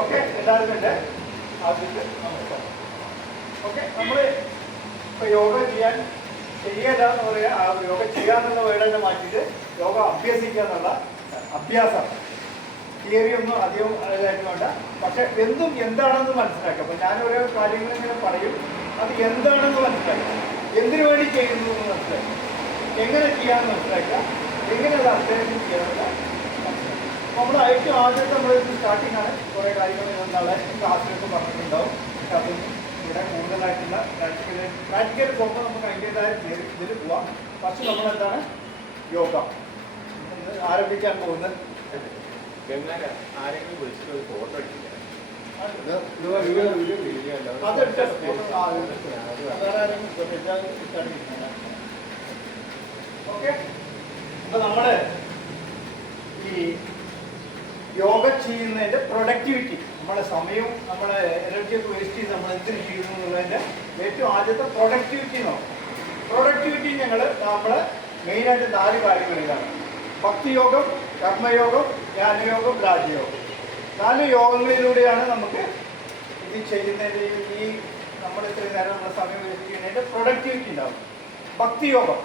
Okay, എല്ലാവരും എൻ്റെ ആദ്യത്തെ നമസ്കാരം. ഓക്കെ, നമ്മൾ ഇപ്പോൾ യോഗ ചെയ്യല എന്ന് പറയുക, യോഗ ചെയ്യാന്നുള്ള വേർഡ് മാറ്റിയിട്ട് യോഗ അഭ്യസിക്കുക എന്നുള്ള അഭ്യാസം. തിയറി ഒന്നും അധികം ഇതായിട്ട് വേണ്ട, പക്ഷെ എന്തും എന്താണെന്ന് മനസ്സിലാക്കുക. അപ്പം ഞാനോരോ കാര്യങ്ങളിങ്ങനെ പറയും, അത് എന്താണെന്ന് മനസ്സിലാക്കുക, എന്തിനു വേണ്ടി ചെയ്യുന്നു എന്ന് മനസ്സിലാക്കുക, എങ്ങനെ ചെയ്യാമെന്ന് മനസ്സിലാക്കുക, എങ്ങനെ അത് അഭ്യാസം ചെയ്യാമെന്ന് മനസ്സിലാക്കുക. നമ്മൾ ഏറ്റവും ആദ്യത്തെ നമ്മൾ സ്റ്റാർട്ടിംഗ് ആണ്. കുറേ കാര്യങ്ങൾ നാളെ ക്ലാസ്സിലൊക്കെ പറഞ്ഞിട്ടുണ്ടാവും. പക്ഷെ അതൊന്നും ഇവിടെ കൂടുതലായിട്ടുള്ള പ്രാക്ടിക്കൽ പോകുമ്പോൾ നമുക്ക് അതിൻ്റെതായ ഇതിൽ പോവാം. പക്ഷെ നമ്മളെന്താണ് യോഗ ആരംഭിക്കാൻ പോകുന്നത്. ആരെങ്കിലും വിളിച്ചിട്ട് ഒരു ഫോട്ടോ അടിക്കില്ല. ഓക്കെ, അപ്പൊ നമ്മള് ഈ യോഗ ചെയ്യുന്നതിന്റെ പ്രൊഡക്ടിവിറ്റി, നമ്മുടെ സമയവും നമ്മുടെ എനർജിയൊക്കെ വേസ്റ്റ് ചെയ്ത് നമ്മൾ എന്തിനു ചെയ്യുന്നു എന്നുള്ളതിന്റെ ഏറ്റവും ആദ്യത്തെ പ്രൊഡക്ടിവിറ്റി നോക്കാം. പ്രൊഡക്ടിവിറ്റി നമ്മള് മെയിനായിട്ട് 4 കാര്യങ്ങളിലാണ്: ഭക്തിയോഗം, കർമ്മയോഗം, ജ്ഞാനയോഗം, രാജയോഗം. 4 യോഗങ്ങളിലൂടെയാണ് നമുക്ക് ഇത് ചെയ്യുന്നതിൻ്റെ ഈ നമ്മൾ ഇത്രയും നേരം നമ്മുടെ സമയം വേസ്റ്റ് ചെയ്യുന്നതിൻ്റെ പ്രൊഡക്ടിവിറ്റി ഉണ്ടാവും. ഭക്തിയോഗം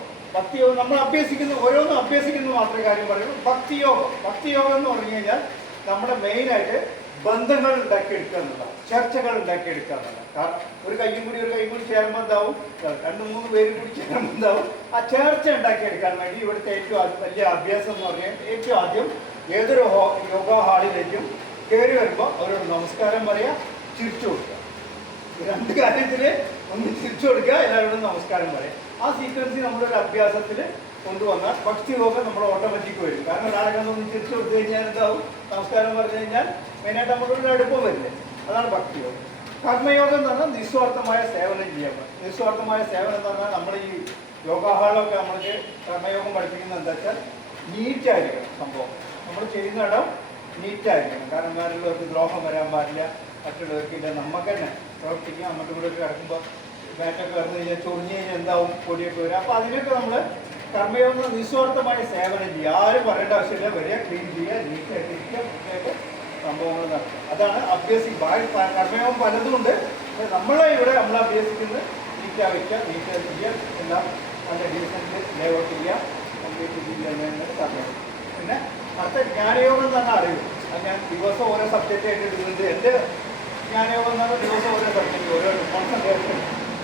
നമ്മൾ അഭ്യസിക്കുന്ന ഓരോന്നും അഭ്യസിക്കുന്ന മാത്രമേ കാര്യം പറയുള്ളൂ. ഭക്തിയോഗം എന്ന് പറഞ്ഞു കഴിഞ്ഞാൽ നമ്മുടെ മെയിനായിട്ട് ബന്ധങ്ങൾ ഉണ്ടാക്കിയെടുക്കുക എന്നുള്ളതാണ്, ചർച്ചകൾ ഉണ്ടാക്കിയെടുക്കുക എന്നുള്ളതാണ്. കാരണം ഒരു കൈയും കൂടി ചേരുമ്പോൾ എന്താവും, 2-3 പേരും കൂടി ചേരുമ്പോൾ എന്താവും, ആ ചേർച്ച ഉണ്ടാക്കിയെടുക്കാൻ വേണ്ടി ഇവിടുത്തെ ഏറ്റവും വലിയ അഭ്യാസം എന്ന് പറഞ്ഞാൽ ഏറ്റവും ആദ്യം ഏതൊരു യോഗ ഹാളിലേക്കും കയറി വരുമ്പോൾ അവരോട് നമസ്കാരം പറയുക, ചിരിച്ചു കൊടുക്കുക. 2 കാര്യത്തിൽ ഒന്ന് തിരിച്ചു കൊടുക്കുക, എല്ലാവരോടും നമസ്കാരം പറയാം. ആ സീക്വൻസ് നമ്മളൊരു അഭ്യാസത്തിൽ കൊണ്ടുവന്നാൽ ഭക്തിയോഗം നമ്മൾ ഓട്ടോമാറ്റിക് വരും. കാരണം ഒരാളെ ഒന്ന് തിരിച്ചു കൊടുത്തു കഴിഞ്ഞാൽ എന്താവും, നമസ്കാരം പറഞ്ഞു കഴിഞ്ഞാൽ മെയിനായിട്ട് നമ്മളൊരു അടുപ്പം വരില്ലേ, അതാണ് ഭക്തിയോഗം. കർമ്മയോഗം എന്ന് പറഞ്ഞാൽ നിസ്വാർത്ഥമായ സേവനം ചെയ്യാൻ പറ്റും. നിസ്വാർത്ഥമായ സേവനം എന്ന് പറഞ്ഞാൽ നമ്മൾ ഈ യോഗാഹാളൊക്കെ നമ്മൾക്ക് കർമ്മയോഗം പഠിപ്പിക്കുന്നത് എന്താ വെച്ചാൽ നീറ്റായിരിക്കണം സംഭവം. നമ്മൾ ചെയ്യുന്ന ഇടം നീറ്റായിരിക്കണം. കാരണം മറ്റുള്ളവർക്ക് ദ്രോഹം വരാൻ പാടില്ല, മറ്റുള്ളവർക്കില്ല, നമുക്ക് തന്നെ പ്രവർത്തിക്കുക. അങ്ങോട്ടും കൂടെ ഒക്കെ കിടക്കുമ്പോൾ ബാറ്റൊക്കെ കിടന്നു കഴിഞ്ഞാൽ ചൊറിഞ്ഞ് കഴിഞ്ഞാൽ എന്താവും, പൊടിയൊക്കെ വരും. അപ്പോൾ അതിനൊക്കെ നമ്മൾ കർമ്മയോഗം നിസ്വാർത്ഥമായ സേവനം ചെയ്യുക. ആരും പറയേണ്ട ആവശ്യമില്ല, വരിക, ക്ലീൻ ചെയ്യുക, നീറ്റായിട്ടിരിക്കുക, വൃത്തിയായിട്ട് സംഭവങ്ങൾ നടത്തുക. അതാണ് കർമ്മയോഗം പലതുമുണ്ട്. നമ്മളെ ഇവിടെ നമ്മൾ അഭ്യസിക്കുന്നത് നീറ്റാ വയ്ക്കുക, നീറ്റായി ചെയ്യുക, എല്ലാം നല്ല ഡീസൻറ്റ് ലേഔട്ട് ചെയ്യുക, കംപ്ലീറ്റ് ചെയ്യുക കർമ്മയോഗം. പിന്നെ അടുത്ത ജ്ഞാനയോഗം എന്ന് പറഞ്ഞാൽ അറിവ്. അത് ഞാൻ ദിവസം ഓരോ സബ്ജക്റ്റ് ആയിട്ട് എടുക്കുന്നുണ്ട്. എൻ്റെ ജ്ഞാനയോഗം എന്ന് പറഞ്ഞാൽ ദിവസം ഓരോ സബ്ജക്റ്റ്, ഓരോ കോൺസെൻട്രേഷൻ.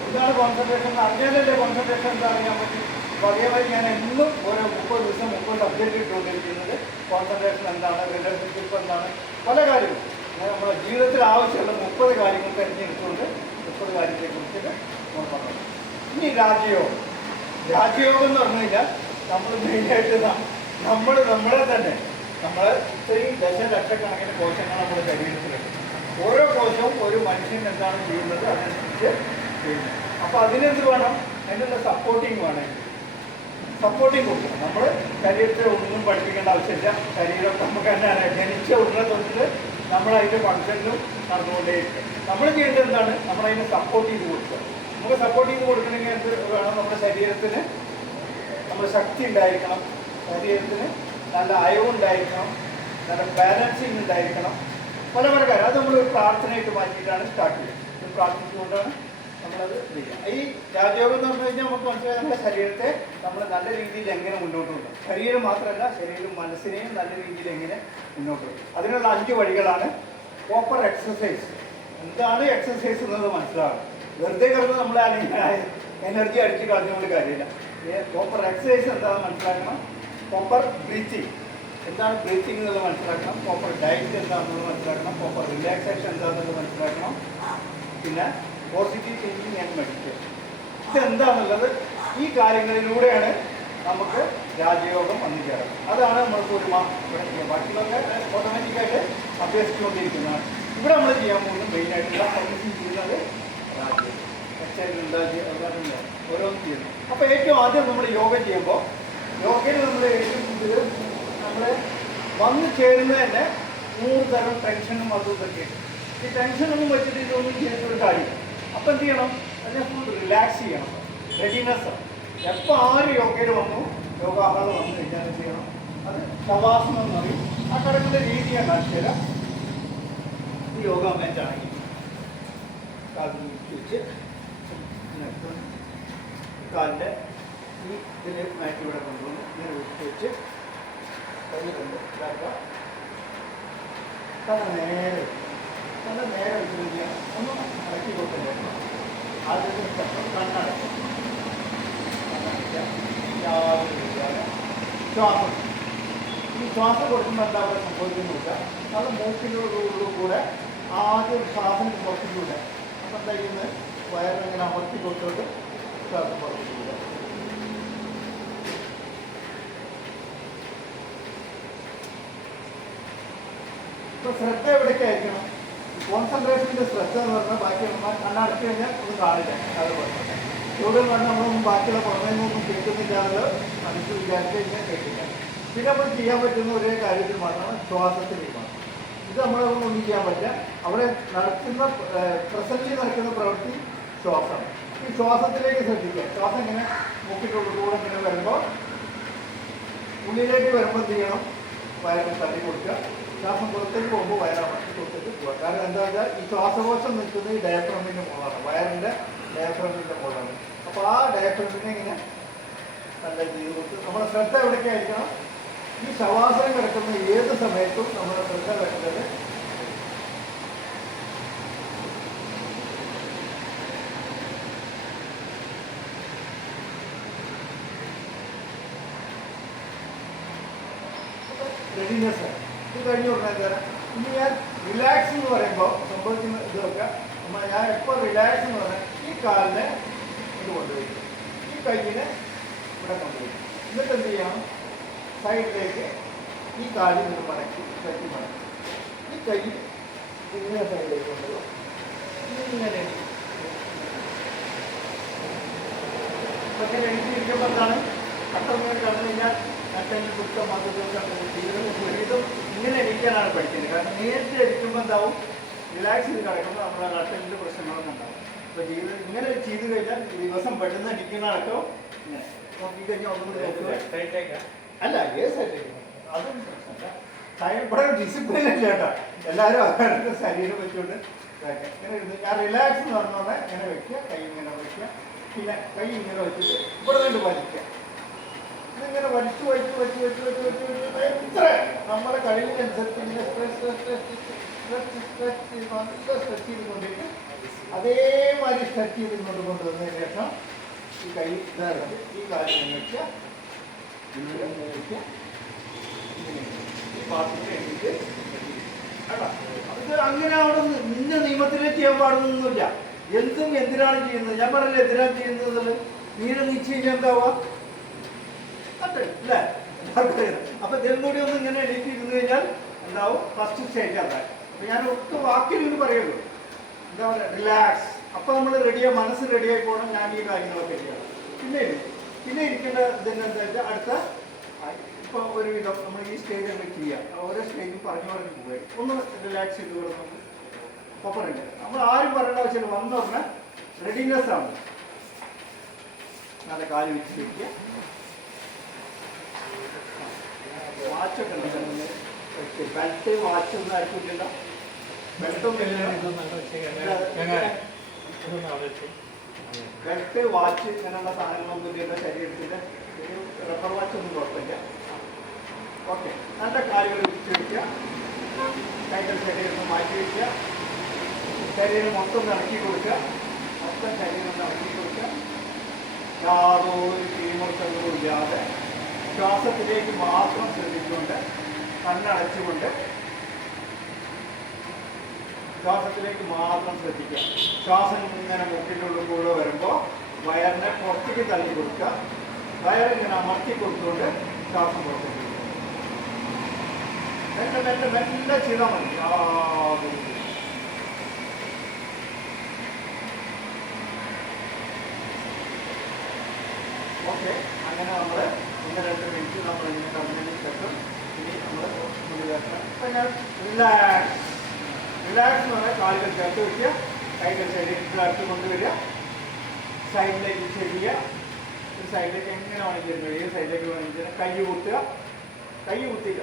ഇതാണ് കോൺസെൻട്രേഷൻ. അറിഞ്ഞാലല്ലേ കോൺസെൻട്രേഷൻ എന്താ അറിയാൻ പറ്റും. അപ്പോൾ അതേമാതിരി ഞാൻ എന്നും ഓരോ 30 ദിവസം 30 സബ്ജക്റ്റ് ഇട്ടുകൊണ്ടിരിക്കുന്നത്. കോൺസെൻട്രേഷൻ എന്താണ്, റിലേഷൻഷിപ്പ് എന്താണ്, പല കാര്യങ്ങളും നമ്മുടെ ജീവിതത്തിൽ ആവശ്യമുള്ള 30 കാര്യങ്ങൾ തിരഞ്ഞെടുത്തുകൊണ്ട് 30 കാര്യത്തെക്കുറിച്ചിട്ട് നമ്മൾ പറഞ്ഞു. ഇനി രാജയോഗം എന്ന് പറഞ്ഞു കഴിഞ്ഞാൽ നമ്മൾ മെയിനായിട്ട് നമ്മളെ തന്നെ ഇത്രയും ദശലക്ഷക്കണക്കിന് കോശങ്ങൾ നമ്മുടെ ശരീരത്തിലുണ്ട്. ഓരോ കോശവും ഒരു മനുഷ്യൻ എന്താണ് ചെയ്യുന്നത് അതനുസരിച്ച് ചെയ്യുന്നു. അപ്പോൾ അതിനെന്ത് വേണം, അതിനുള്ള സപ്പോർട്ടിങ് വേണം. സപ്പോർട്ടിങ് കൊടുക്കണം. നമ്മൾ ശരീരത്തെ ഒന്നും പഠിപ്പിക്കേണ്ട ആവശ്യമില്ല. ശരീരം നമുക്ക് തന്നെ ജനിച്ച ഉടനെ തൊട്ടിട്ട് നമ്മൾ അതിൻ്റെ ഫങ്ഷനിലും നടന്നുകൊണ്ടേയിരിക്കും. നമ്മൾ ചെയ്യേണ്ടത് എന്താണ്, നമ്മളതിനെ സപ്പോർട്ട് ചെയ്ത് കൊടുക്കുക. നമുക്ക് സപ്പോർട്ട് ചെയ്ത് കൊടുക്കണമെങ്കിൽ എന്ത് വേണം, നമ്മുടെ ശരീരത്തിന് നമ്മുടെ ശക്തി ഉണ്ടായിരിക്കണം, ശരീരത്തിന് നല്ല അയവുണ്ടായിരിക്കണം, നല്ല ബാലൻസിങ് ഉണ്ടായിരിക്കണം, പല കാര്യം. അത് നമ്മൾ പ്രാർത്ഥനയായിട്ട് മാറ്റിയിട്ടാണ് സ്റ്റാർട്ട് ചെയ്യുന്നത്. ഇത് പ്രാർത്ഥിച്ചുകൊണ്ടാണ് നമ്മളത് ചെയ്യുക. ഈ രാജയോഗം എന്ന് പറഞ്ഞു കഴിഞ്ഞാൽ നമുക്ക് മനസ്സിലായി നമ്മുടെ ശരീരത്തെ നമ്മൾ നല്ല രീതിയിൽ എങ്ങനെ മുന്നോട്ട് കൊണ്ടുപോകും. ശരീരം മാത്രമല്ല, ശരീരം മനസ്സിനെയും നല്ല രീതിയിൽ എങ്ങനെ മുന്നോട്ട് കൊണ്ടുപോകും. അതിനുള്ള 5 വഴികളാണ്. Proper exercise. എന്താണ് എക്സസൈസ് എന്നത് മനസ്സിലാകണം. വെറുതെ കിടന്ന് നമ്മൾ എനർജി അടിച്ച് കളഞ്ഞുകൊണ്ട് കാര്യമില്ല. പ്രോപ്പർ എക്സസൈസ് എന്താണെന്ന് മനസ്സിലാക്കണം. പ്രോപ്പർ ബ്രീത്തിങ്, എന്താണ് ബ്രീത്തിങ് എന്നുള്ളത് മനസ്സിലാക്കണം. പ്രോപ്പർ ഡയറ്റ് എന്താണെന്നുള്ളത് മനസ്സിലാക്കണം. പ്രോപ്പർ റിലാക്സേഷൻ എന്താണെന്നുള്ളത് മനസ്സിലാക്കണം. പിന്നെ പോസിറ്റീവ് തിങ്കിങ് ആൻഡ് മെഡിറ്റേഷൻ. ഇതെന്താണെന്നുള്ളത് ഈ കാര്യങ്ങളിലൂടെയാണ് നമുക്ക് രാജയോഗം വന്നു ചേർന്നത്. അതാണ് നമ്മൾക്ക് ഒരു ഇവിടെ ചെയ്യാം. ബാക്കിയുള്ളതൊക്കെ ഓട്ടോമാറ്റിക്കായിട്ട് അഭ്യസിച്ചുകൊണ്ടിരിക്കുന്നതാണ്. ഇവിടെ നമ്മൾ ചെയ്യാൻ പോകുന്നത് മെയിനായിട്ടുള്ള സർവീസിങ് ചെയ്യുന്നത് രാജയോഗം. എക്സസൈസ് ഉണ്ടാകുക, ഓരോന്നും ചെയ്യുന്നു. അപ്പോൾ ഏറ്റവും ആദ്യം നമ്മൾ യോഗ ചെയ്യുമ്പോൾ യോഗയിൽ നമ്മൾ ഏറ്റവും കൂടുതൽ നമ്മൾ വന്നു ചേരുന്നത് തന്നെ 100 തരം ടെൻഷനും അതും ഇതൊക്കെയാണ്. ഈ ടെൻഷനൊന്നും വെച്ചിട്ട് ഇതൊന്നും ചെയ്തിട്ടൊരു കാര്യം. അപ്പം എന്ത് ചെയ്യണം, അതിനെ ഫുൾ റിലാക്സ് ചെയ്യണം. റെഡിനെസ്. എപ്പോൾ ആര് യോഗയിൽ വന്നു, യോഗാഹാൾ വന്നു കഴിഞ്ഞാൽ എന്ത് ചെയ്യണം, അത് ശവാസനം എന്ന് പറയും. ആ കിടക്കുന്ന രീതി ഞാൻ കാണിച്ചു തരാം. ഈ യോഗ മാറ്റാണെങ്കിൽ കാലിൽ വെച്ച് കാലിൻ്റെ ഈ ഇതിന് മാറ്റി ഇവിടെ കൊണ്ടുവന്ന് ഇങ്ങനെ വെച്ച് കൈ കൊണ്ട് ഇതാക്കുക. തല നേരെ വെച്ചിട്ട് ഒന്ന് ഇറക്കി കൊടുത്തില്ല. ആദ്യത്തെ സ്റ്റെപ്പ് കണ്ണടയ്ക്കും. ശ്വാസം, ഈ ശ്വാസം കൊടുക്കുമ്പോൾ എന്താ അവിടെ സംഭവിക്കുന്നു നോക്കുക. അത് മൂക്കിൻ്റെ കൂടെ ആദ്യം ശ്വാസം പുറത്തിലൂടെ. അപ്പം എന്താ ചെയ്യുന്നത്? വയറിങ്ങനെ അമർത്തി കൊടുത്തോട്ട് ശ്വാസം പുറത്തിലൂടെ. ഇപ്പൊ ശ്രദ്ധ എവിടേക്കായിരിക്കണം? കോൺസെൻട്രേഷൻ്റെ ശ്രദ്ധ എന്ന് പറഞ്ഞാൽ ബാക്കി കണ്ണടച്ചു കഴിഞ്ഞാൽ ഒന്നും കാണില്ല. അത് പറഞ്ഞത് ഇവിടെ പറഞ്ഞാൽ നമ്മളൊന്നും ബാക്കിയുള്ള പുറമേ നിന്നൊന്നും കേൾക്കുന്നില്ലാതെ മനസ്സ് വിചാരിച്ചു കഴിഞ്ഞാൽ കേൾക്കില്ല. പിന്നെ നമ്മൾ ചെയ്യാൻ പറ്റുന്ന ഒരേ കാര്യത്തിൽ മാത്രമാണ് ശ്വാസത്തിലേക്കാണ്. ഇത് നമ്മളെ കൊണ്ടൊന്നും ചെയ്യാൻ പറ്റില്ല. അവിടെ നടക്കുന്ന പ്രസന്റിൽ നടക്കുന്ന പ്രവൃത്തി ശ്വാസമാണ്. ഈ ശ്വാസത്തിലേക്ക് ശ്രദ്ധിക്കുക. ശ്വാസം ഇങ്ങനെ മൂക്കിൻ്റെ ഉള്ളിലൂടെ ഇങ്ങനെ വരുമ്പോൾ ഉള്ളിലേക്ക് വരുമ്പോൾ എന്ത് ചെയ്യണം? വയറിന് തള്ളി കൊടുക്കുക. ശ്വാസം പുറത്തേക്ക് പോകുമ്പോൾ വയറമർത്തി കൊടുത്തിട്ട് പോവുക. കാരണം എന്താ വെച്ചാൽ ഈ ശ്വാസകോശം നിൽക്കുന്നത് ഈ ഡയഫ്രമിൻ്റെ മുകളാണ്, വയറിൻ്റെ ഡയഫ്രമിൻ്റെ മുകളാണ്. അപ്പോൾ ആ ഡയഫ്രമിനെ ഇങ്ങനെ നല്ല ചെയ്ത് കൊടുത്ത് നമ്മുടെ ശ്രദ്ധ എവിടേക്കായിരിക്കണം? ഈ ശവാസനം കിടക്കുന്ന ഏത് സമയത്തും നമ്മുടെ ശ്രദ്ധ കിടക്കുന്നത് റെഡിനെസ്. ഇത് കഴിഞ്ഞ് പറഞ്ഞാൽ തരാം. ഇനി ഞാൻ റിലാക്സ് എന്ന് പറയുമ്പോൾ സംഭവിക്കുന്ന ഇതൊക്കെ ഞാൻ എപ്പോൾ റിലാക്സ് എന്ന് പറഞ്ഞാൽ ഈ കാലിനെ ഇത് കൊണ്ടുവയ്ക്കും, ഈ കയ്യിനെ ഇവിടെ കൊണ്ടുവയ്ക്കും. എന്നിട്ട് എന്ത് ചെയ്യണം? സൈഡിലേക്ക് ഈ കാലിൽ നിന്ന് മടക്കി കൈ മടക്കി ഈ കൈ ഇങ്ങനെ സൈഡിലേക്ക് കൊണ്ടുപോകും. ഇങ്ങനെ ഇതൊക്കെ എഴുതിയിരിക്കുമ്പോൾ എന്താണ് അത്രമേൽ കടന്നു കഴിഞ്ഞാൽ അറ്റൻഡ് പുസ്തകം മതം ഇങ്ങനെ ഇരിക്കാനാണ് പഠിക്കുന്നത്. കാരണം നേരിട്ട് ഇരിക്കുമ്പോൾ എന്താവും? റിലാക്സ് ചെയ്ത് കിടക്കുമ്പോൾ നമ്മുടെ അറ്റൻഡിൻ്റെ പ്രശ്നങ്ങളൊന്നും ഉണ്ടാവും. അപ്പോൾ ജീവിതം ഇങ്ങനെ ചെയ്ത് കഴിഞ്ഞാൽ ദിവസം പെട്ടെന്ന് ഇരിക്കുന്ന അടക്കം ഇങ്ങനെ നോക്കിക്കഴിഞ്ഞാൽ ഒന്നും അല്ല ഏത് സൈഡിലേക്ക് അതൊന്നും പ്രശ്നമില്ല. ഇവിടെ ഡിസിപ്ലിൻ ഇല്ല കേട്ടോ. എല്ലാവരും അവരുടെ ശരീരം വെച്ചുകൊണ്ട് ഇങ്ങനെ ഇരുന്ന് ഞാൻ റിലാക്സ് എന്ന് പറഞ്ഞോടെ ഇങ്ങനെ വെക്കുക, കൈ ഇങ്ങനെ വയ്ക്കുക, പിന്നെ കൈ ഇങ്ങനെ വെച്ചിട്ട് ഇവിടെ നിന്ന് വലിക്കുക. ഇതിങ്ങനെ വലിച്ചു എത്ര നമ്മുടെ കഴിവിനനുസരിച്ച് ഇങ്ങനെ നല്ല സ്ട്രെച്ച് ചെയ്തുകൊണ്ടിട്ട് അതേമാതിരി സ്ട്രെച്ച് ചെയ്ത് ഇങ്ങോട്ട് കൊണ്ടുവന്നതിന് ശേഷം ഈ കൈ ഇതായിട്ട് ഈ കാര്യം വെക്കുക, ഇത് അങ്ങനെ അവിടെ നിന്ന നിയമത്തിലേ ചെയ്യാൻ പാടുന്നൊന്നുമില്ല. എന്തും എന്തിനാണ് ചെയ്യുന്നത്? ഞാൻ പറഞ്ഞില്ല എന്തിനാണ് ചെയ്യുന്നത്. നീര് നിശ്ചയിച്ച് എന്താവാ അല്ലേ? അപ്പൊ ഇതിലും കൂടി ഒന്ന് ഇങ്ങനെ എണീറ്റ് ഇരുന്ന് കഴിഞ്ഞാൽ എന്താവും? ഫസ്റ്റ് സ്റ്റേജ് അതായി. അപ്പൊ ഞാൻ ഒട്ടും വാക്കിൽ പറയുള്ളൂ. എന്താ പറയുക? റിലാക്സ്. അപ്പൊ നമ്മൾ റെഡിയായി, മനസ്സ് റെഡിയായി പോകണം. ഞാൻ ഈ കാര്യങ്ങളൊക്കെ ചെയ്യണം. പിന്നെ ഇരിക്കേണ്ട ഇതിനെന്താ വെച്ചാൽ അടുത്ത ഇപ്പോൾ ഒരുവിധം നമ്മൾ ഈ സ്റ്റേജ് അങ്ങ് ചെയ്യാം. ഓരോ സ്റ്റേജും പറഞ്ഞു പോയി ഒന്ന് റിലാക്സ് ചെയ്ത് കൊടുക്കുന്നത് ഒപ്പറുണ്ട്. നമ്മൾ ആരും പറയേണ്ട ആവശ്യമില്ല. വന്ന പറഞ്ഞാൽ റെഡിനെസ് ആണ്. നല്ല കാല് വെച്ച് വയ്ക്കുക. വാച്ചൊക്കെ ഉണ്ട്. ബെൽറ്റ് വാച്ചൊന്നും ആയിരിക്കില്ല. ബെൽറ്റൊന്നും ബെൽറ്റ് വാച്ച് ഇങ്ങനെയുള്ള സാധനങ്ങളൊന്നും ഇല്ല ശരീരത്തിൻ്റെ. ഒരു റബ്ബർ വാച്ചൊന്നും കുഴപ്പമില്ല. ഓക്കെ. നല്ല കാലുകൾ വിരിച്ചെടുക്കുക. കൈകൾ ശരീരം മാറ്റി വയ്ക്കുക. ശരീരം മൊത്തം ഇറക്കി കൊടുക്കുക. മൊത്തം ശരീരം ഇറക്കി കൊടുക്കുക. യാതൊരു കീഴ്മുറുക്കങ്ങളും ഇല്ലാതെ ശ്വാസത്തിലേക്ക് മാത്രം ശ്രദ്ധിച്ചുകൊണ്ട് കണ്ണടച്ചുകൊണ്ട് ശ്വാസത്തിലേക്ക് മാത്രം ശ്രദ്ധിക്കുക. ശ്വാസം ഇങ്ങനെ മൂക്കിൻ്റെ ഉള്ളിൽ കൂടെ വരുമ്പോൾ വയറിനെ പുറത്തേക്ക് തള്ളി കൊടുക്കുക. വയറിങ്ങനെ അമർത്തി കൊടുത്തുകൊണ്ട് ശ്വാസം പുറത്തേക്ക് മെല്ലെ ചെയ്താൽ മതി. ഓക്കെ. അങ്ങനെ നമ്മൾ 1-2 മിനിറ്റ് നമ്മൾ ഇങ്ങനെ കടന്നതിന് ശേഷം ഇനി നമ്മൾ മുന്നിലേക്ക് റിലാക്സ്. റിലാക്സ് എന്ന് പറഞ്ഞാൽ കാലുകൾ ചേർത്ത് വയ്ക്കുക, കൈകൾ ശരീരത്തിൽ അടുത്ത് കൊണ്ടുവരിക, സൈഡിലേക്ക് ചെരിയുക. ഒരു സൈഡിലേക്ക് എങ്ങനെ വേണമെങ്കിൽ ഏത് സൈഡിലേക്ക് വേണമെങ്കിൽ കൈ കൂട്ടുക, കൈ കുത്തിയിട്ട്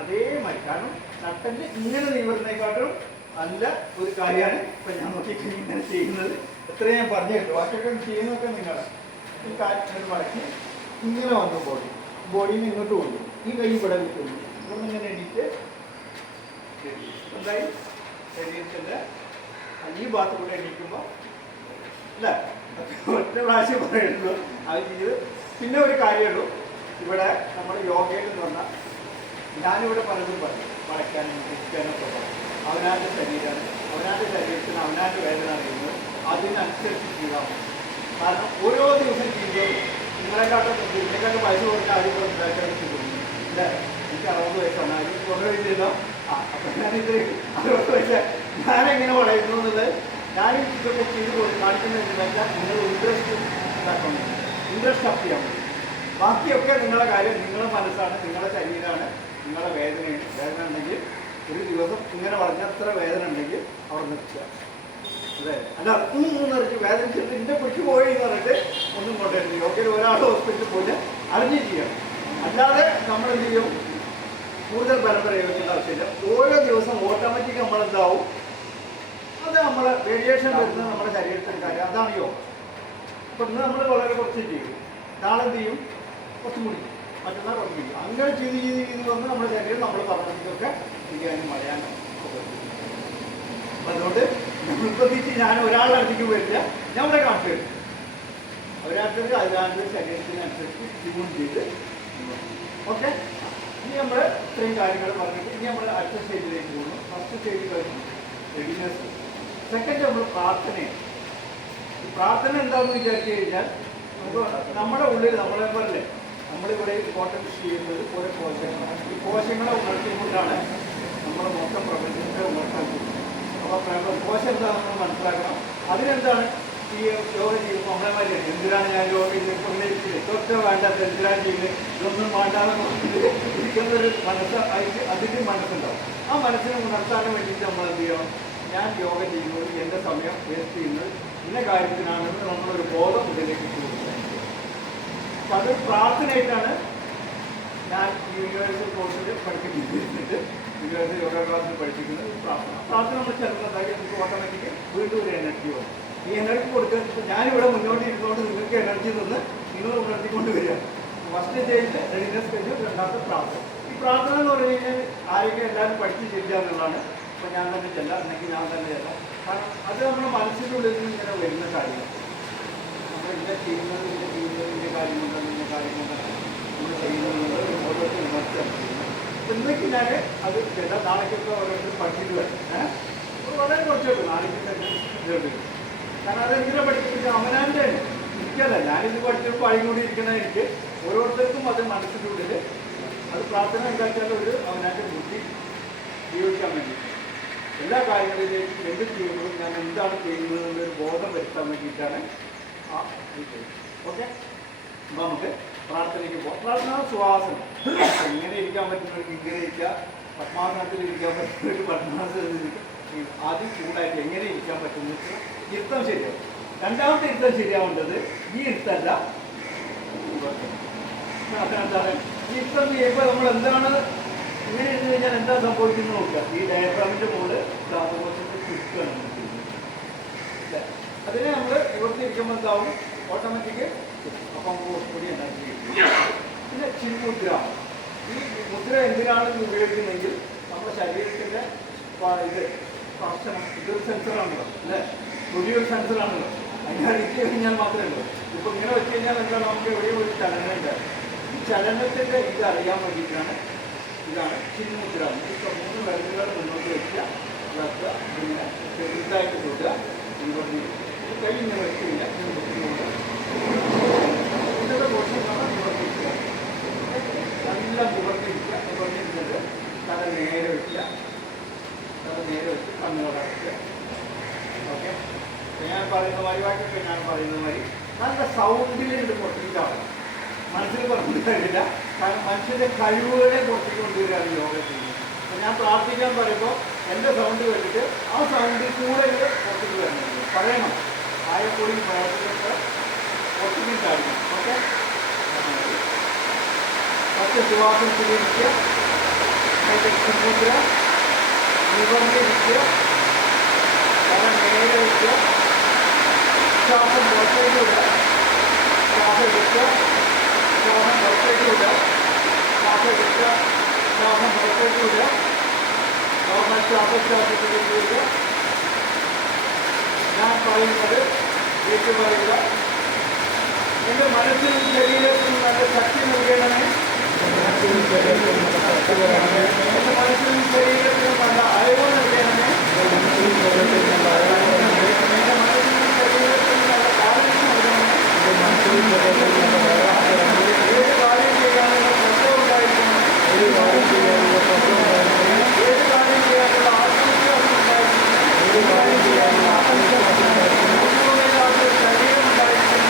അതേമാതിരി. കാരണം നട്ടല് ഇങ്ങനെ നിവർന്നേക്കാട്ടും നല്ല ഒരു കാര്യമാണ് ഇപ്പം ഞാൻ നോക്കിയിട്ട് ഇങ്ങനെ ചെയ്യുന്നത്. എത്രയും ഞാൻ പറഞ്ഞു കേട്ടു. ബാക്കിയൊക്കെ ചെയ്യുന്നതൊക്കെ നിങ്ങളാണ്. ഈ കാര്യം മടക്കി ഇങ്ങനെ വന്നു ബോഡിയിൽ നിന്ന് ഇങ്ങോട്ട് കൊണ്ടു. ഈ കൈ ഇവിടെ വിട്ടുള്ളൂ. ഇവിടെ നിന്ന് ഇങ്ങനെ എണീറ്റ് എന്തായി ശരീരത്തിൻ്റെ ഈ ഭാഗത്ത് കൂടെ എണീക്കുമ്പോൾ അല്ല ഒറ്റ പ്രാവശ്യം പറയുള്ളൂ അത് ചെയ്ത്. പിന്നെ ഒരു കാര്യമുള്ളൂ, ഇവിടെ നമ്മൾ യോഗയിൽ എന്ന് പറഞ്ഞാൽ ഞാനിവിടെ പലതും പറയും, വളയ്ക്കാനും ഇരിക്കാനൊക്കെ പറയും. അവനാൻ്റെ ശരീരമാണ്, അവനാൻ്റെ ശരീരത്തിന് അവനാൻ്റെ വേദന അറിയുന്നത് അതിനനുസരിച്ച് ചെയ്താൽ മതി. കാരണം ഓരോ ദിവസം ചെയ്യുമ്പോൾ നിങ്ങളെക്കാട്ടും പൈസ കുറഞ്ഞ ആരും ചെയ്തു അല്ലേ. എനിക്ക് 60 വയസ്സാണ്, ആരും കുറേ ചെയ്തോ. അപ്പം ഞാനിത് 60 വയസ്സ് ഞാനെങ്ങനെ വളരുന്നു എന്നുള്ളത് ഞാനും ഇതൊക്കെ ചെയ്ത് കാണിക്കുന്നത് എന്താണെന്ന് നിങ്ങൾ ഇൻട്രസ്റ്റ് ഉണ്ടാക്കണം, ഇൻട്രസ്റ്റ് അപ്പ് ചെയ്യാൻ മതി. ബാക്കിയൊക്കെ നിങ്ങളുടെ കാര്യം, നിങ്ങളുടെ മനസ്സാണ്, നിങ്ങളുടെ ശരീരമാണ്, നിങ്ങളുടെ വേദനയാണ്. വേദന ഉണ്ടെങ്കിൽ ഒരു ദിവസം ഇങ്ങനെ വളഞ്ഞത്ര വേദന ഉണ്ടെങ്കിൽ അവിടെ നിർത്തുക. അതെ, അല്ല നിറച്ച് വേദന ചെറുത് എൻ്റെ പൊട്ടി പോയി എന്ന് പറഞ്ഞിട്ട് ഒന്നും കൊണ്ടുവരുന്നത്. യോഗയിൽ ഒരാൾ ഹോസ്പിറ്റലിൽ പോയിട്ട് അറിഞ്ഞ് ചെയ്യണം. അല്ലാതെ നമ്മൾ എന്ത് ചെയ്യും, കൂടുതൽ ബലം പ്രയോഗിക്കേണ്ട ആവശ്യമില്ല. ഓരോ ദിവസം ഓട്ടോമാറ്റിക് നമ്മളെന്താവും, അത് നമ്മളെ റേഡിയേഷൻ വരുന്നത് നമ്മുടെ ശരീരത്തിന് കാര്യം. അതാണ് യോഗ. അപ്പം ഇന്ന് നമ്മൾ വളരെ കുറച്ച് ചെയ്യും, നാളെ എന്ത് ചെയ്യും, കുറച്ചും കൂടി, മറ്റന്നാൾ കുറച്ച് ചെയ്യും. അങ്ങനെ ചെയ്ത് വന്ന് നമ്മുടെ ശരീരം നമ്മൾ പറഞ്ഞതൊക്കെ ചെയ്യാനും മലയാനും ഒക്കെ. അപ്പം അതുകൊണ്ട് നിർബന്ധിച്ച് ഞാൻ ഒരാളുടെ അടുത്തേക്ക് വരില്ല, ഞാൻ ഇവിടെ കാണിച്ചു തരും. അവരടുത്തേക്ക് അതിനാണ്ട് ശരീരത്തിനനുസരിച്ച് ട്യൂൺ ചെയ്ത്. ഓക്കെ, ഇനി നമ്മൾ ഇത്രയും കാര്യങ്ങൾ പറഞ്ഞിട്ട് ഇനി നമ്മൾ അടുത്ത സ്റ്റേജിലേക്ക് പോകുന്നു. ഫസ്റ്റ് സ്റ്റേജ് കഴിഞ്ഞു റെഡിനെസ്. സെക്കൻഡ് നമ്മൾ പ്രാർത്ഥനയാണ്. ഈ പ്രാർത്ഥന എന്താണെന്ന് വിചാരിച്ചു കഴിഞ്ഞാൽ നമുക്ക് നമ്മുടെ ഉള്ളിൽ നമ്മളെ പോലെ നമ്മളിവിടെ ഇമ്പോർട്ടൻസ് ചെയ്യുന്നത് ഓരോ കോശങ്ങളാണ്. ഈ കോശങ്ങളെ ഉണർത്തിക്കൊണ്ടാണ് നമ്മൾ മൊത്തം പ്രപഞ്ചത്തെ ഉണർത്താൻ പോകുന്നത്. അപ്പോൾ കോശം എന്താണെന്ന് നമ്മൾ മനസ്സിലാക്കണം. അതിനെന്താണ് ഈ യോഗ ചെയ്യുമ്പോൾ നമ്മളെ മാതിരി എന്തിനാണ് ഞാൻ യോഗ ചെയ്യുന്നത്, ഇതൊക്കെ വേണ്ടാത്ത എന്തിനാണ് ചെയ്യുന്നത്, ഇതൊന്നും വേണ്ടാന്ന് പറഞ്ഞിട്ട് ഇരിക്കുന്നൊരു മനസ്സ് അതിൻ്റെ മനസ്സുണ്ടാവും. ആ മനസ്സിനെ ഉണർത്താൻ വേണ്ടിയിട്ട് നമ്മൾ എന്ത് ചെയ്യണം, ഞാൻ യോഗ ചെയ്യുന്നത് എൻ്റെ സമയം വേസ്റ്റ് ചെയ്യുന്നത് ഇന്ന കാര്യത്തിനാണെന്ന് നമ്മളൊരു ബോധം ഇതിലേക്ക് കൊടുക്കുന്നത്. അപ്പം അതൊരു പ്രാർത്ഥനയായിട്ടാണ് ഞാൻ യൂണിവേഴ്സൽ കോഴ്സിൽ പഠിപ്പിച്ചിട്ട് യൂണിവേഴ്സൽ യോഗ ക്ലാസ്സിൽ പഠിപ്പിക്കുന്നത്. പ്രാർത്ഥന നമ്മൾ ചെറുതായി നമുക്ക് ഓട്ടോമാറ്റിക് വീണ്ടും ഒരു എനർജി വരും. ഈ എനർജി കൊടുക്കാൻ ഞാനിവിടെ മുന്നോട്ട് ഇരുന്നുകൊണ്ട് നിങ്ങൾക്ക് എനർജി നിന്ന് നിങ്ങൾ ഉണർത്തിക്കൊണ്ട് വരിക. ഫസ്റ്റ് സ്റ്റേജിൽ റെഡിനെസ് സ്റ്റേജ്, രണ്ടാമത്തെ പ്രാർത്ഥന. ഈ പ്രാർത്ഥന എന്ന് പറഞ്ഞു കഴിഞ്ഞാൽ ആരെങ്കിലും എല്ലാവരും പഠിച്ച് ചെല്ലുക എന്നുള്ളതാണ്. അപ്പോൾ ഞാൻ തന്നെ ചെല്ലാം, അല്ലെങ്കിൽ ഞാൻ തന്നെ ചെല്ലാം. കാരണം അത് നമ്മുടെ മനസ്സിൻ്റെ ഉള്ളിൽ നിന്ന് ഇങ്ങനെ വരുന്ന കാര്യമാണ്. നമ്മൾ ഇന്ന ചെയ്യുന്നത് ഇന്ന കാര്യം കൊണ്ടാണ്, ഇന്ന കാര്യം കൊണ്ടാണ് നമ്മൾ ചെയ്യുന്നത് ഓരോരുത്തരും മനസ്സിലാക്കുന്നത്. ഇന്നേക്ക് ഞാൻ അത് ചെല്ലാം, നാളേക്കൊക്കെ ഓരോരുത്തരും പഠിച്ചിട്ട് വരും. വളരെ കുറച്ചേ നാളേക്ക് തന്നെ ഇതോട്ട്. കാരണം അതെന്തിനാ പഠിപ്പിക്കുന്നത്, അവനാൻ്റെ എനിക്കല്ല, ഞാനിത് പഠിച്ചപ്പോൾ പഴയകൂടി ഇരിക്കുന്ന എനിക്ക് ഓരോരുത്തർക്കും അത് മനസ്സിൻ്റെ ഉള്ളിൽ അത് പ്രാർത്ഥന ഉണ്ടാക്കിയാൽ ഒരു അവനാൻ്റെ ബുദ്ധി ഉപയോഗിക്കാൻ വേണ്ടി എല്ലാ കാര്യങ്ങളിലേക്കും എന്ത് ചെയ്യുന്നതും ഞാൻ എന്താണ് ചെയ്യുന്നത് എന്നൊരു ബോധം വരുത്താൻ വേണ്ടിയിട്ടാണ് ആ ഇത്. ഓക്കെ, അപ്പോൾ നമുക്ക് പ്രാർത്ഥനയ്ക്ക് പോകാം. പ്രാർത്ഥന ശ്വാസം എങ്ങനെ ഇരിക്കാൻ പറ്റുന്നവർക്ക് ഇങ്ങനെ ഇരിക്കുക, പത്മാസനത്തിൽ ഇരിക്കാൻ പറ്റുന്നവർക്ക് പത്മാസനത്തിൽ ഇരിക്കുക. ആദ്യം ചൂടായിട്ട് എങ്ങനെ ഇരിക്കാൻ പറ്റുന്ന ഇരുത്തം ശരിയാവും. രണ്ടാമത്തെ ഇരുത്തം ശരിയാവേണ്ടത് ഈ ഇരുത്തല്ല, അതെന്താണ് ഈ ഇരുത്തം ചെയ്യുമ്പോൾ നമ്മൾ എന്താണ് ഇങ്ങനെ ഇരുന്ന് കഴിഞ്ഞാൽ എന്താ സംഭവിക്കുന്നത് നോക്കുക. ഈ ഡയഫ്രാമിൻ്റെ മുകളിൽ ശ്വാസകോശത്തെ ചുറ്റുകയാണ്. അതിനെ നമ്മൾ ഇവിടുത്തെ എന്താവും ഓട്ടോമാറ്റിക് അപ്പം കൂടി ഉണ്ടാക്കി. പിന്നെ ചിന്മുദ്ര. ഈ മുദ്ര എന്തിനാണ് ഉപയോഗിക്കുന്നതെങ്കിൽ നമ്മുടെ ശരീരത്തിൻ്റെ ഇത് സ്പർശനം, ഇതൊരു സെൻസറാണല്ലോ അല്ലേ, വലിയൊരു സെൻസറാണല്ലോ. അതിനെ അറിയിച്ചു കഴിഞ്ഞാൽ മാത്രമേ ഉള്ളൂ. ഇപ്പോൾ ഇങ്ങനെ വെച്ച് കഴിഞ്ഞാൽ എന്താണ്, നമുക്ക് എവിടെയും ഒരു ചലനമുണ്ട്. ഈ ചലനത്തിൻ്റെ ഇത് അറിയാൻ വേണ്ടിയിട്ടാണ് ഇതാണ് ചിന്മുദ്ര. ഇപ്പോൾ 3 വിരലുകൾ മുന്നോട്ട് വയ്ക്കുക, ഇതാക്കുക, ഇങ്ങനെ ചെറുതായിട്ട് തൊടുക, ഇങ്ങോട്ട് കൈ ഇങ്ങനെ വെച്ച് കഴിഞ്ഞാൽ ഇതിൻ്റെ പോഷണമാണ് നിവർത്തിക്കുക. നല്ല നിവർത്തിക്കുക. നിവർത്തിക്കുന്നത് തല നേരെ വയ്ക്കുക, തല നേരെ വെച്ച് കണ്ണുകളടക്കുക. ഓക്കെ, ഞാൻ പറയുന്ന പരിപാടിയൊക്കെ ഞാൻ പറയുന്ന മാതിരി നല്ല സൗണ്ടിൽ ഇത് പൊട്ടിക്കാവും. മനസ്സിൽ പറഞ്ഞു തരില്ല. കാരണം മനുഷ്യൻ്റെ കഴിവുകളെ പുറത്തേക്ക് കൊണ്ടുവരികയാണ് യോഗ ചെയ്യുന്നത്. അപ്പം ഞാൻ പ്രാർത്ഥിക്കാൻ പറയുമ്പോൾ എൻ്റെ സൗണ്ട് കേട്ടിട്ട് ആ സൗണ്ടിൽ കൂടെ ഇത് പുറത്തേക്ക് വരുന്നുണ്ട്. പറയണം, ആയക്കൂടി പ്രവർത്തിക്കുന്നത് പുറത്തേക്ക് സാധിക്കും. ഓക്കെ, സുവാസം സ്വീകരിക്കുക. മുദ്ര നിവർന്നിരിക്കുക. തല നേരെ വയ്ക്കുക. ശ്വാസം പുറത്തേക്ക് വിടുക. ശ്വാസം എടുക്കുക. ശ്വാസം പുറത്തേക്ക് വിടുക. ശ്വാസം എടുക്കുക. ശ്വാസം പുറത്തേക്ക് വിടുക. നോർമൽ ശ്വാസത്തിലേക്ക് വിടുക. ഞാൻ പറയുന്നത് ഏറ്റു പറയുക. എൻ്റെ മനസ്സിനും ശരീരത്തിനും നല്ല ശക്തി നൽകണമേ. എൻ്റെ മനസ്സിനും ശരീരത്തിനും നല്ല അയവ് നൽകണമേ. എൻ്റെ മനസ്സിനും ശരീരത്തിനും നല്ല ആരോഗ്യം നൽകണമേ. ഏത് കാര്യം ചെയ്യാനുള്ള ശ്രദ്ധ ഉണ്ടായിരിക്കണം. ഏത് കാര്യം ചെയ്യാനുള്ള ആത്മവിശ്വാസം ഉണ്ടായിരിക്കണം. ഏത് കാര്യം ചെയ്യാനുള്ള ആത്മവിശ്വാസം ശരീരം ഉണ്ടായിരിക്കണം.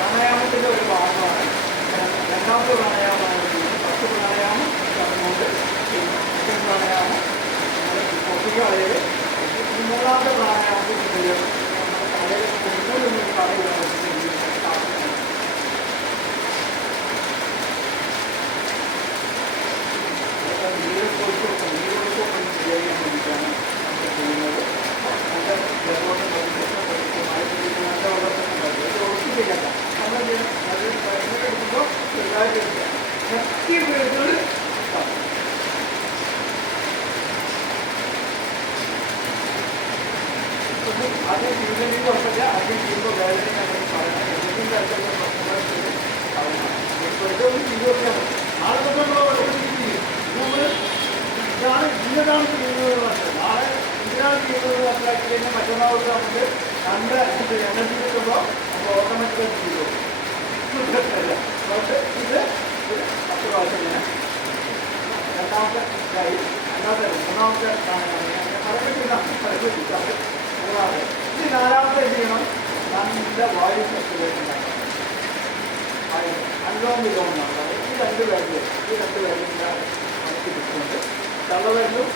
പ്രാണായാമത്തിൻ്റെ ഒരു ഭാഗമാണ് രണ്ടാമത്തെ പ്രാണായാമമാണ്. ഫസ്റ്റ് പ്രാണായാമം കടന്നുകൊണ്ട് സെക്കൻഡ് പ്രാണായാമം പൊട്ടിക്ക് അളയിൽ മൂന്നാമത്തെ പ്രാണായാമത്തിൽ തലയിൽ കൊണ്ടുവന്ന് തലയിലാണ് ശരിയാക്കാൻ വേണ്ടിയിട്ടാണ് നമ്മൾ ചെയ്യുന്നത്. നല്ല ജലബോധം ഒഴിപ്പിക്കണ്ട. നമ്മൾ എടുക്കുമ്പോൾ ചെറുതായിട്ട് ശക്തി പ്രയോഗിച്ചുകൊണ്ട് ആദ്യം ചെയ്യുന്നതിന് കുഴപ്പമില്ല, ആദ്യം ചെയ്യുമ്പോൾ വേദന പറയണം, എന്തെങ്കിലും തരത്തിലുള്ള പ്രശ്നങ്ങളൊക്കെ പറയണം. ഇപ്പോഴത്തെ ഒന്ന് ചെയ്ത് നോക്കിയാൽ മതി. നാളെ തൊട്ട് നമ്മൾ ചെയ്യും. നമ്മൾ ഇന്നതാണ് ചെയ്യുന്നത് മനസ്സിലായി. നാളെ ഇതിനാണ് ചെയ്യുന്നത് മനസ്സിലാക്കി കഴിഞ്ഞാൽ മറ്റന്നാൾക്ക് നമുക്ക് നല്ല എനർജി കിട്ടുമ്പോൾ നമ്മൾ ഓട്ടോമാറ്റിക്കായി ചെയ്തു. പ്രശ്നമില്ല. അതുകൊണ്ട് ഇത് ഒരു 10 പ്രാവശ്യം ഞാൻ രണ്ടാമത്തെ ഇതായി മൂന്നാമത്തെ കൂടാതെ ഇനി നാലാമത്തെ ചെയ്യണം. നല്ല വായു സർക്കുലേഷൻ ഉണ്ടാക്കണം. അനുലോമ വിലോമം നടത്താറ്. ഈ രണ്ട് പേരിലും നമുക്ക് കിട്ടുന്നുണ്ട്. തള്ളവരിലും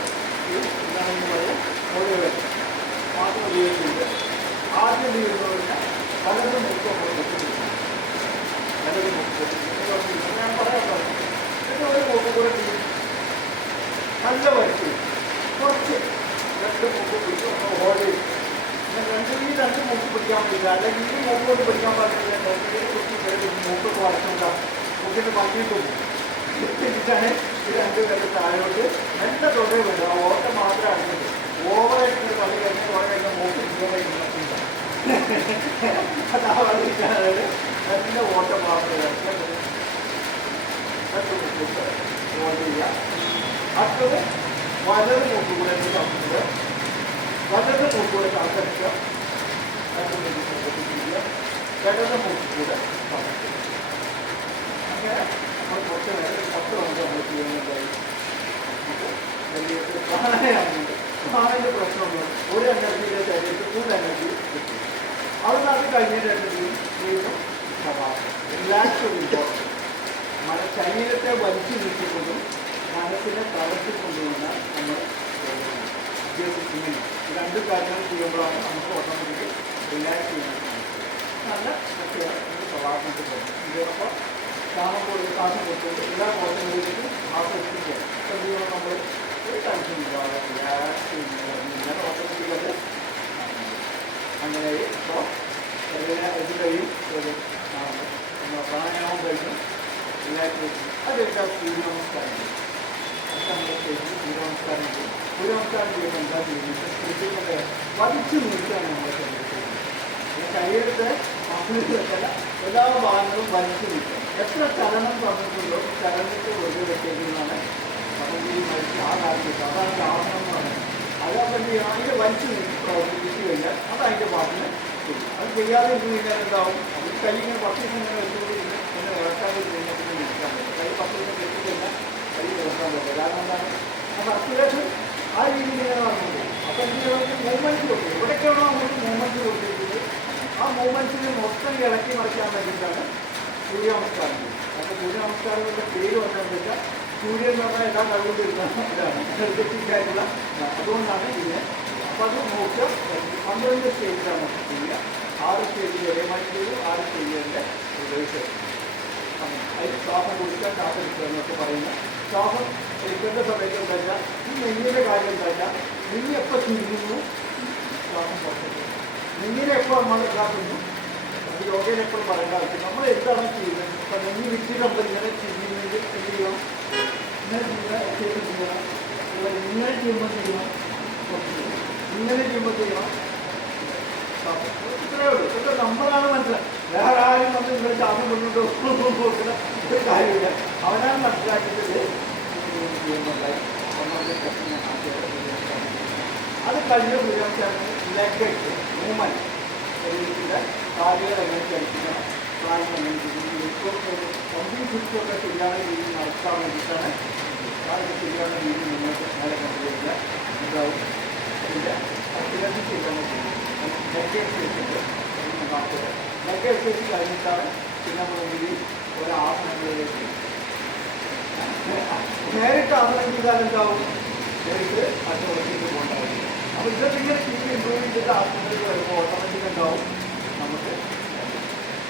എന്താണെന്ന് പറയാം ഓരോ പേരും മാത്രം ഉപയോഗിക്കുന്നുണ്ട്. ആദ്യം ചെയ്യുന്നവരിന് പലതും മുഖം പലതും മുഖം ഞാൻ പറയാൻ പറഞ്ഞു. പിന്നെ ഒരു മുഖം കൂടെ ചെയ്യും. നല്ല വരച്ച് കുറച്ച് രണ്ട് മുഖം പിടിച്ച് ഒന്ന് ഹോൾഡ് ചെയ്യും. ഈ രണ്ട് മുഖം പിടിക്കാൻ പറ്റില്ല, അല്ലെങ്കിൽ ഈ മുഖം കൊണ്ട് പിടിക്കാൻ പാടില്ല. മൂക്കൊക്കെ വളർത്തുണ്ടാകും, മുഖിന് പറ്റിയിട്ടും തിരിച്ചാണ് ഈ രണ്ട് പേരുടെ താഴോട്ട് നല്ല തൊടേ വേണ്ട. ആ ഓട്ടം മാത്രമേ അറിഞ്ഞിട്ട് ഓവറായിട്ട് കളി കഴിഞ്ഞ കുറെ കഴിഞ്ഞാൽ മൂക്ക് ഇങ്ങനെ അതാവാതിരിക്കാതെ നല്ല ഓട്ടം മാത്രമേ ഹോൾഡ് ചെയ്യുക. അടുത്തത് വലത് മൂക്കുകൂടെ തമ്മിൽ വലത് മൂക്കുകൂടെ തളർത്തുക, ഇടത് മൂക്കുകൂടെ തളർത്തുക. അങ്ങനെ നമ്മൾ കുറച്ച് നേരം 10 മിനിറ്റ് നമ്മൾ ചെയ്യുന്നതായി നമുക്ക് വലിയ പ്രാണായാമുണ്ട്. പ്രാണന്റെ പ്രശ്നമൊന്നും ഒരു എനർജിയുടെ ശരീരത്തിൽ ഫുൾ എനർജി കിട്ടും. അത് കഴിഞ്ഞിട്ട് വീണ്ടും ശവാസം റിലാക്സ് ഇമ്പോർട്ടൻറ്റ്. ശരീരത്തെ വലിച്ചു നീക്കിക്കൊണ്ടും മനസ്സിനെ തളർത്തിക്കൊണ്ടുവന്ന നമ്മൾ ഇങ്ങനെ രണ്ട് കാര്യങ്ങൾ ചെയ്യുമ്പോഴാണ് നമുക്ക് ഓട്ടോമാറ്റിക് റിലാക്സ് ചെയ്യാൻ നല്ല പ്രത്യേകം നമുക്ക് ശവാസനത്തിൽ പോകും. ഇതോടൊപ്പം ശ്വാസം കൊടുത്തുകൊണ്ട് എല്ലാ കോശങ്ങളിലേക്കും ആസ്വദിക്കുക. എന്തെങ്കിലും നമ്മൾ ഒരു ടെൻഷൻ ഇല്ലാതെ റിലാക്സ് ചെയ്യുന്നത് ഓട്ടോമാറ്റിക്കത് അങ്ങനെ. ഇപ്പോൾ ഇത് കഴിയും പ്രാണായാമം കഴിഞ്ഞു റിലാക്സേഷൻ. അതെന്താ സൂര്യമസ്കാരം. നമ്മുടെ സൂര്യമസ്കാരം ചെയ്യും. സൂര്യമസ്കാരം ചെയ്യുമ്പോൾ എന്താ ചെയ്യുന്നത്? വലിച്ചു നീക്കുകയാണ് നമ്മുടെ ശരീരത്തെ മസിലുകൾക്കല്ല എല്ലാ ഭാഗങ്ങളും വലിച്ചു നീക്കുക. എത്ര ചലനം തന്നിട്ടുണ്ടോ ചലനത്തെ വെറുതെ വെക്കുന്നതാണ് നമുക്ക് ഈ മരിച്ച് ആ കാര്യം. അതാണ് ആവരണം എന്ന് പറയുന്നത്. അതപ്പോൾ അതിൻ്റെ വലിച്ചു നീക്കി പ്രവർത്തിപ്പിച്ചു കഴിഞ്ഞാൽ അത് അതിൻ്റെ പാട്ടിന് ചെയ്യും. അത് ചെയ്യാതെ ഇരുന്ന് കഴിഞ്ഞാൽ എന്താവും? അത് കൈ ഇങ്ങനെ 10 ദിവസം ഇങ്ങനെ വെച്ചുകൊണ്ട് ഇങ്ങനെ ഇറക്കാൻ കഴിഞ്ഞാൽ പിന്നെ നിൽക്കാൻ പറ്റും. കൈ 10 ദിവസം കെട്ടിക്കഴിഞ്ഞാൽ കൈ ഇറക്കാൻ പറ്റില്ല. കാരണം എന്താണ്? ആ സർക്കുലേഷൻ ആ രീതിയിൽ ഇങ്ങനെ നടന്നത്. അപ്പോൾ എന്ത് നമുക്ക് മൂവ്മെൻറ്റ്സ് കൊടുക്കും. എവിടേക്കാണോ നമുക്ക് മൂവ്മെൻറ്റ്സ് കൊടുത്തിരിക്കുന്നത് ആ മൂവ്മെൻറ്റ്സിനെ മൊത്തം ഇളക്കി മറിക്കാൻ വേണ്ടിയിട്ടാണ് സൂര്യമസ്കാരം. അപ്പോൾ സൂര്യമസ്കാരങ്ങളുടെ പേര് വന്നതെന്ന് വെച്ചാൽ സൂര്യൻ എന്ന് പറഞ്ഞാൽ എല്ലാം കഴിവുകൊണ്ടിരുന്ന ഇതാണ് എനർജറ്റിക്കായിട്ടുള്ള. അതുകൊണ്ടാണ് ഇതിനെ. അപ്പോൾ അത് നോക്കുക. 12 സ്റ്റേജിലാണ് നമുക്ക് ചെയ്യുക. 6 സ്റ്റേജിൽ ഒരേമാതിരി ചെയ്തു, 6 സ്റ്റേജിൻ്റെ റിവേഴ്സ്. അതിൽ ശ്വാസം കൊടുക്കുക, ശ്വാസം എടുക്കുക എന്നൊക്കെ പറയുന്നത്. ശ്വാസം എടുക്കേണ്ട സമയത്ത് എന്താ വെച്ചാൽ ഈ നെഞ്ഞിൻ്റെ കാര്യം എന്താ വെച്ചാൽ നെഞ്ഞ് എപ്പോൾ ചുരുങ്ങുന്നു ശ്വാസം പുറത്തേക്ക്. നെഞ്ഞിനെ എപ്പോൾ നമ്മൾ ഇതാക്കുന്നു അത് യോഗയിൽ എപ്പോഴും പറയേണ്ട ആവശ്യം. നമ്മൾ എന്താണ് ചെയ്യുന്നത്? ഇപ്പം നെഞ്ഞ് വിറ്റ് നമ്മൾ ഇങ്ങനെ ചെയ്യുന്നെങ്കിൽ എന്ത് ചെയ്യണം? ഇങ്ങനെ ചെയ്യുക, എക്സസൈസ് ചെയ്യണം. ഇങ്ങനെ ചെയ്യുമ്പോൾ ചെയ്യണം, ഇങ്ങനെ ചെയ്യുമ്പോൾ ചെയ്യണം. ഇത്രയേ ഉള്ളൂ. ഇതൊക്കെ നമ്മളാണ് മനസ്സിലാക്കുക. വേറെ ആരും വന്ന് ഇങ്ങനെ ശ്വാസം കൊണ്ടുകൊണ്ട് നോക്കുന്ന ഒരു കാര്യമില്ല. അവനാണ് മനസ്സിലാക്കിയിട്ട് ചെയ്യുന്നുണ്ടായി. അത് കഴിഞ്ഞ സൂര്യാംശമാണ് ലെഗ് മൂവ്മെൻറ്റ്. ശരീരത്തിൻ്റെ കാലുകൾ എങ്ങനെ ചലിപ്പിക്കണം, പ്രായം എങ്ങനെ ചെയ്യും, ഒന്നിനും ചുറ്റുമൊക്കെ ശരിയായ രീതിയിൽ നടത്താൻ വേണ്ടിയിട്ടാണ്. അതൊക്കെ ശരിയായ രീതിയിൽ നിങ്ങൾക്ക് നേരെ കൊണ്ടുവരിക. എന്താവും അതിൻ്റെ അത്യാവശ്യം ചെയ്യാൻ പറ്റും. ലെഗ് എക്സസൈസ് നടത്തുക. ലെഗ് എക്സസൈസ് കഴിഞ്ഞിട്ടാണ് പിന്നെ നമ്മൾ എന്തെങ്കിലും ഓരോ ആസനങ്ങളിലേക്ക് നേരിട്ട് ആസനം ചെയ്താൽ എന്താവും? നേരിട്ട് അടുത്ത വർഷത്തേക്ക് പോകേണ്ടതായിരിക്കും. അപ്പോൾ ഇതൊക്കെ ഇങ്ങനെ ചെയ്ത് ഇമ്പ്രൂവ് ചെയ്തിട്ട് ആസനങ്ങളിലേക്ക് വരുമ്പോൾ ഓട്ടോമാറ്റിക് ഉണ്ടാവും നമുക്ക്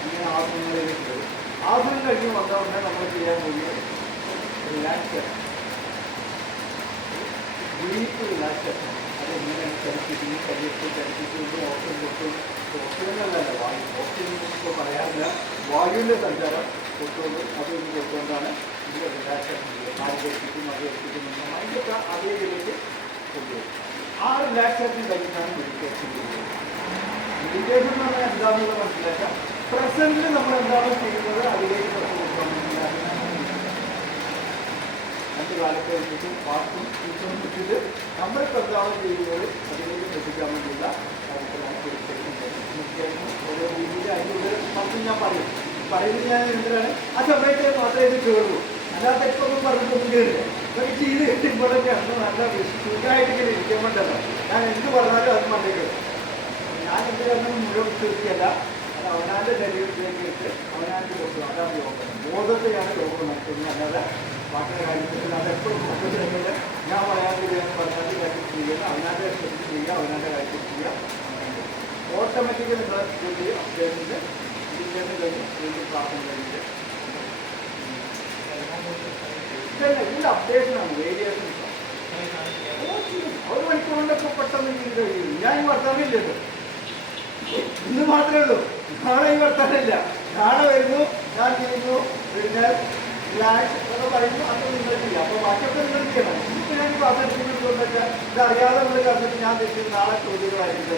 ഇങ്ങനെ ആസനങ്ങളിലേക്ക് വരും. ആസനം കഴിഞ്ഞ് വന്ന ഉടനെ നമ്മൾ ചെയ്യാൻ പോകുന്നത് റിലാക്സേഷൻ, ഡീപ്പ് റിലാക്സേഷൻ. അതെങ്ങനെയാണ് ചലിപ്പിക്കുന്നത്? ശരീരത്തിൽ ചലിപ്പിക്കുന്നത് ഓക്സിജൻ കൊടുക്കും. ഓക്സിജനല്ല വായു. ഓക്സിജൻ ഇപ്പോൾ പറയാറില്ല. വായുവിൻ്റെ സഞ്ചാരം കൊടുത്തുകൊണ്ട് അതൊന്നും കൊടുത്തുകൊണ്ടാണ് ഇതിൻ്റെ റിലാക്സേഷൻ ചെയ്യുക. കാല് കഴിപ്പിക്കും, അത് കഴിപ്പിക്കും, അതിൻ്റെയൊക്കെ അതേ രീതിയിലേക്ക് കൊണ്ടുവരും. ആ റിലാക്സേഷൻ കഴിഞ്ഞാണ് മെഡിറ്റേഷൻ ചെയ്യുന്നത്. മെഡിറ്റേഷൻ എന്ന് പറഞ്ഞാൽ എന്താണെന്നുള്ളത് മനസ്സിലാക്കാം. പ്രസന്റിൽ നമ്മൾ എന്താണോ ചെയ്യുന്നത് അതിലേക്ക് ശ്രദ്ധ കൊടുക്കാൻ വേണ്ടിയില്ല. രണ്ട് കാലത്തെ വെച്ചിട്ട് പാട്ടും ടീച്ചറും വെച്ചിട്ട് നമ്മളിപ്പോൾ എന്താണോ ചെയ്യുന്നത് അതിലേക്ക് ശ്രദ്ധിക്കാൻ വേണ്ടിയുള്ള കാര്യത്തിലാണ് മെഡിറ്റേഷൻ. ഓരോ രീതിയിൽ അതിൻ്റെ മൊത്തം ഞാൻ പറയുന്നത് ഞാൻ എന്തിനാണ് ആ സമയത്ത് മാത്രമേ ഇത് കയറുള്ളൂ. അല്ലാത്ത ഇപ്പൊന്നും പറഞ്ഞിട്ടൊന്നും കയറില്ല. ഇതൊക്കെ ചെയ്ത് കിട്ടുമ്പോഴൊക്കെ അന്ന് നല്ല സുഖമായിട്ട് ഇങ്ങനെ ഇരിക്കാൻ വേണ്ടല്ലോ. ഞാൻ എന്ത് പറഞ്ഞാലും അത് മണ്ടേക്ക്. ഞാൻ എന്ത് കാരണം മുഴുവൻ വിശ്വസിക്കല്ല. അത് അവനാൻ്റെ ശരീരത്തിലേക്ക് ഇട്ട് അവനാൻ്റെ കൊടുക്കും. അതാണ് യോഗം. ബോധത്തെയാണ് യോഗം നടത്തുന്നത്. അല്ലാതെ ബാക്കിയുള്ള കാര്യത്തിൽ അതെപ്പോഴും ഫോക്കസിലെങ്കിൽ ഞാൻ പറയാതില്ല പറയാതെ കാര്യം ചെയ്യുക, അവനാൻ്റെ ശ്രദ്ധിച്ച് ചെയ്യുക, അവനാൻ്റെ കാര്യത്തിൽ ചെയ്യുക. ഓട്ടോമാറ്റിക്കലി നിങ്ങൾ ജോലി അപ്ഡേറ്റിൻ്റെ ഇതിൻ്റെ കഴിഞ്ഞ് വീണ്ടും പ്രാർത്ഥന കഴിഞ്ഞിട്ട് ഇതിൻ്റെ അപ്ഡേഷനാണ് വേരിയേഷൻസ്. ഒരു മണിക്കൂറിലൊക്കെ പെട്ടെന്ന് ചെയ്ത് കഴിയും. ഞാൻ ഈ വർത്താനില്ലല്ലോ, ഇന്ന് മാത്രമേ ഉള്ളൂ. നാളെ ഈ വർത്താനില്ല. നാളെ വരുന്നു, ഞാൻ ചെയ്യുന്നു, പിന്നെ റിലാക്സ് എന്നൊക്കെ പറയുന്നു. അത് നിങ്ങൾ ചെയ്യാം. അപ്പോൾ ബാക്കിയൊക്കെ നിങ്ങൾ ചെയ്യണം. ഇപ്പം ഞാൻ പറഞ്ഞിട്ടുള്ളതൊക്കെ ഇതറിയാതെ നമ്മൾ കണ്ടിട്ട് ഞാൻ തെറ്റും നാളെ ചോദ്യങ്ങളായിരിക്കും.